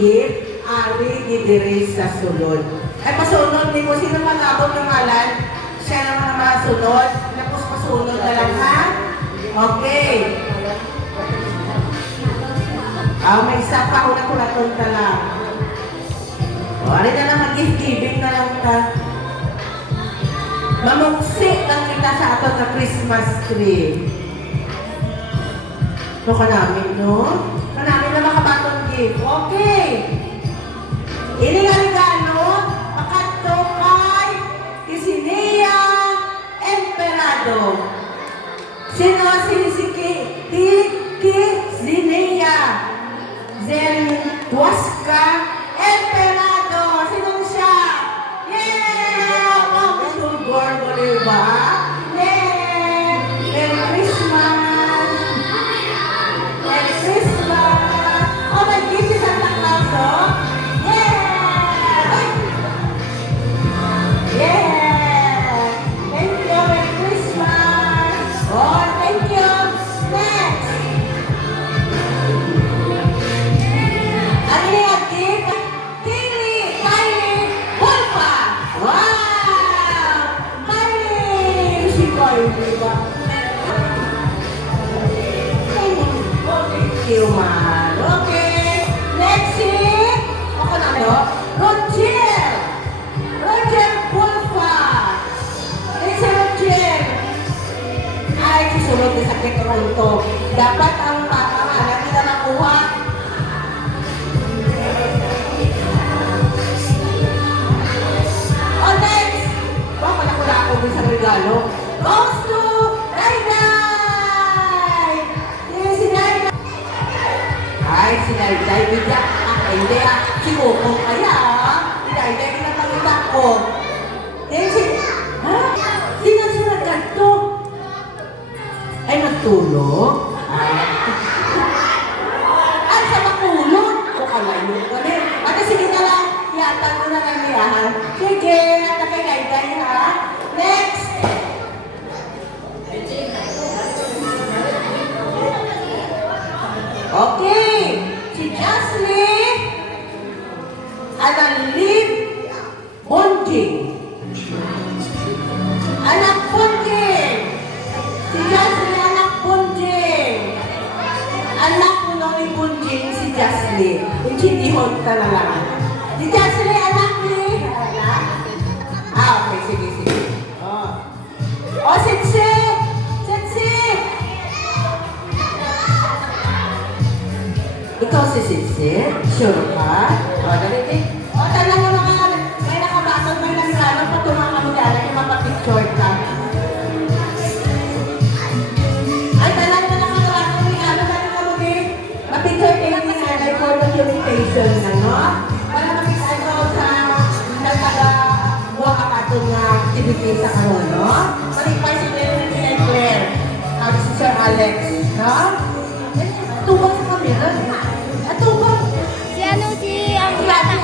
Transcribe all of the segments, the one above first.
Sikip, ari, gidiri sa sulod. Ay, pasunod, di mo sino mag-abot ng ngalan? Siya naman ang masunod. Tapos pasunod na lang, ha? Okay. May isa pa ako na kulaton ka lang. Ari na lang mag-gift-giving na lang ka. Mamuksi lang kita sa ato na Christmas tree. No, kanamin, no? Kanamin na makabatong gift. Okay. Ini nga regalo, pakato kay Quisinilla Emperado. Sino si Quisinilla Huasca Emperado? Sino siya? Yeah! Wow, sugor mo rin ba? Yeah! Merry Christmas! Merry Christmas! Oh, may gift si Santa Claus, oh? Yeah! Ay! Yeah! Thank you, Merry Christmas! Oh, thank you! Next! Ano yung gift? Kylie Wolfa! Wow! Kylie! Si Kylie ba? Thank you, man. Okay. Next is, ako na ano? Roger Wolfa. Next si Roger. Ay, susunod na sakit ko ito. Dapat ang papangalan kita nakuha. Oh, next! Wow, pala ako din sa regalo. Goes to Dayday! Sino si Dayday? Ay, si Dayday, bigla. Hindi si Coco kaya, si Dayday, pinapagita ko. Ha? Sino si nagkanto? Ay, nagtulog? Ay, sa makulog? O, kalayo ko rin. Ate, sige na lang. Yatan mo na lang niya, ha? Sige, nata kay Dayday, ha? Next! Okay! Si Jocelyn Analib Bonjing. Anak Bonjing! Si Jocelyn anak Bonjing. Anak mo nung ni Bonjing si Jocelyn. Inchindihon ka na lang. Si Jocelyn anak ni... Anak? Okay, sige. Oh, Sitsi! Ikaw si Sitsi? Sure ka? O, dali. O, talaga mga may nakabatog, may naglalong, patumang kami dala, yung mapapicture ka. Ay, talaga nakabatog, may ano, dali kami din. Mapicture kayo ni Nanay for documentation na, no? Para makita ko sa nagtaga-buwa kapatong na activity sa kanon, no? Maligpay si Claire, si Sir Alex, no? Tubang sa kamera, tubang. Si ano, ang bata.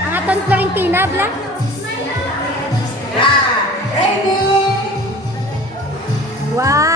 Ang aton Florentina, bla? Yeah. Ready? Wow!